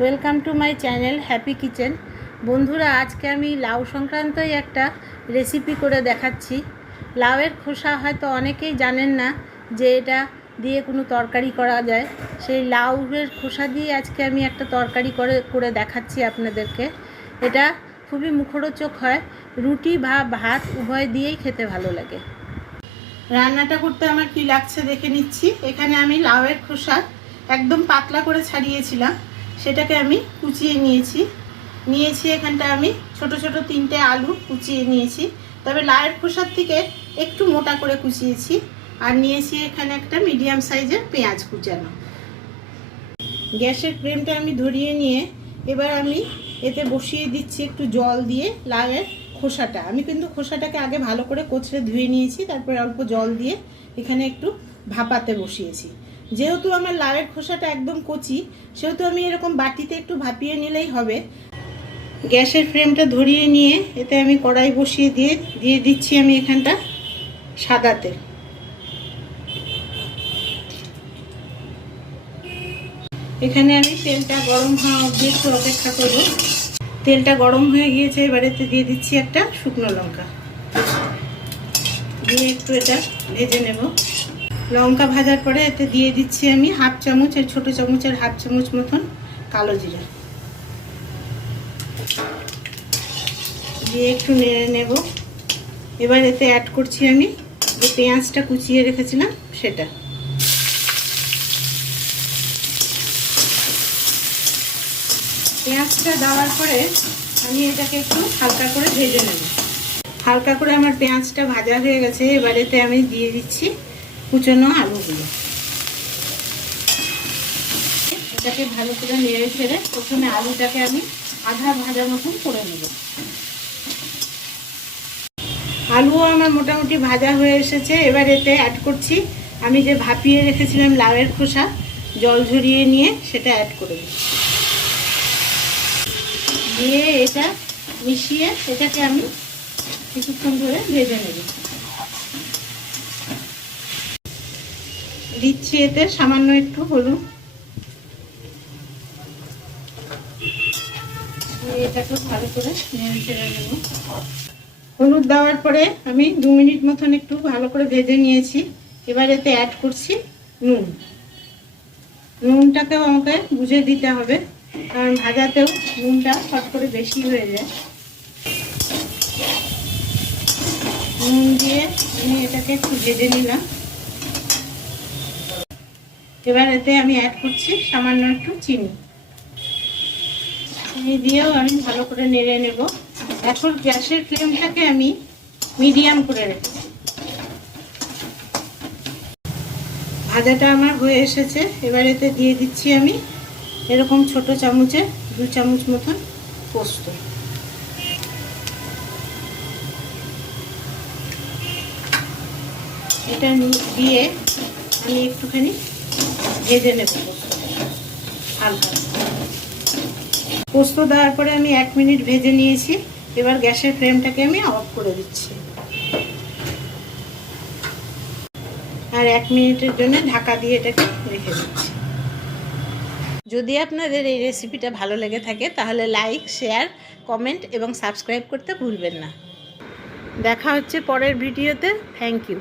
Welcome to my channel happy kitchen. বন্ধুরা, আজকে আমি লাউ সংক্রান্তই একটা রেসিপি করে দেখাচ্ছি। লাউয়ের খোসা হয়তো অনেকেই জানেন না যে এটা দিয়ে কোনো তরকারি করা যায়। সেই লাউয়ের খোসা দিয়ে আজকে আমি একটা তরকারি করে দেখাচ্ছি আপনাদেরকে। এটা খুবই মুখরোচক হয়, রুটি বা ভাত উভয় দিয়েই খেতে ভালো লাগে। রান্নাটা করতে আমার কি লাগছে দেখে নিচ্ছি। এখানে আমি লাউয়ের খোসা একদম পাতলা করে ছাড়িয়েছিলাম, সেটাকে আমি কুচিয়ে নিয়েছি। এখানটা আমি ছোট ছোট 3টে আলু কুচিয়ে নিয়েছি, তবে লাউয়ের খোসার থেকে একটু মোটা করে কুচিয়েছি। আর নিয়েছি এখানে একটা মিডিয়াম সাইজের পেঁয়াজ কুচানো। গ্যাসের ফ্লেমটা আমি ধরিয়ে নিয়ে এবার আমি এতে বসিয়ে দিচ্ছি একটু জল দিয়ে লাউয়ের খোসাটা। আমি কিন্তু খোসাটাকে আগে ভালো করে কচলে ধুয়ে নিয়েছি, তারপরে অল্প জল দিয়ে এখানে একটু ভাপাতে বসিয়েছি। যেহেতু আমার লাউয়ের খোসাটা একদম কচি, সেহেতু আমি এরকম বাটিতে একটু ভাপিয়ে নিলেই হবে। গ্যাসের ফ্লেমটা ধরিয়ে নিয়ে এতে আমি কড়াই বসিয়ে দিয়ে দিচ্ছি আমি এখানটা সাদা তেল। এখানে আমি তেলটা গরম হওয়া অবধি একটু অপেক্ষা করব। তেলটা গরম হয়ে গিয়েছে, এবার এতে দিয়ে দিচ্ছি একটা শুকনো লঙ্কা, দিয়ে একটু এটা ভেজে নেব। লঙ্কা ভাজার পরে এতে দিয়ে দিচ্ছি আমি হাফ চামচ, আর ছোটো চামচের হাফ চামচ মতন কালো জিরা, দিয়ে একটু নেড়ে নেব। এবার এতে অ্যাড করছি আমি যে পেঁয়াজটা কুচিয়ে রেখেছিলাম সেটা। পেঁয়াজটা দেওয়ার পরে আমি এটাকে একটু হালকা করে ভেজে নেব। হালকা করে আমার পেঁয়াজটা ভাজা হয়ে গেছে, এবার এতে আমি দিয়ে দিচ্ছি কুচনো আলুগুলো। এটাকে ভালো করে নেড়ে ছেড়ে প্রথমে আলুটাকে আমি আধা ভাজা মতন করে নেব। আলুও আমার মোটামুটি ভাজা হয়ে এসেছে। এবার এতে অ্যাড করছি আমি যে ভাপিয়ে রেখেছিলাম লাউয়ের খোসা, জল ঝরিয়ে নিয়ে সেটা অ্যাড করে দিচ্ছি। দিয়ে এটা মিশিয়ে এটাকে আমি কিছুক্ষণ ধরে ভেজে নেব। দিচ্ছি এতে সামান্য একটু হলুদ, এটাকে ভালো করে নেড়ে ছেড়ে নেব। হলুদ দেওয়ার পরে আমি 2 মিনিট মতন একটু ভালো করে ভেজে নিয়েছি। এবার এতে অ্যাড করছি নুন। নুনটাকেও আমাকে বুঝে দিতে হবে, কারণ ভাজাতেও নুনটা ফট করে বেশি হয়ে যায়। নুন দিয়ে আমি এটাকে একটু ভেজে নিলাম। এবার এতে আমি অ্যাড করছি সামান্য একটু চিনি দিয়েও আমি ভালো করে নেড়ে নেব। এখন গ্যাসের ফ্লেমটাকে আমি মিডিয়াম করে রেখেছি। ভাজাটা আমার হয়ে এসেছে। এবার এতে দিয়ে দিচ্ছি আমি এরকম ছোট চামচে 2 চামচ মতন পোস্ত। এটা দিয়ে আমি একটুখানি ভেজে নেব হালকা। পোস্ত দেওয়ার পরে আমি 1 মিনিট ভেজে নিয়েছি। এবার গ্যাসের ফ্লেমটাকে আমি অফ করে দিচ্ছি, আর 1 মিনিটের জন্য ঢাকা দিয়ে এটাকে রেখে দিচ্ছি। যদি আপনাদের এই রেসিপিটা ভালো লেগে থাকে তাহলে লাইক, শেয়ার, কমেন্ট এবং সাবস্ক্রাইব করতে ভুলবেন না। দেখা হচ্ছে পরের ভিডিওতে। Thank you.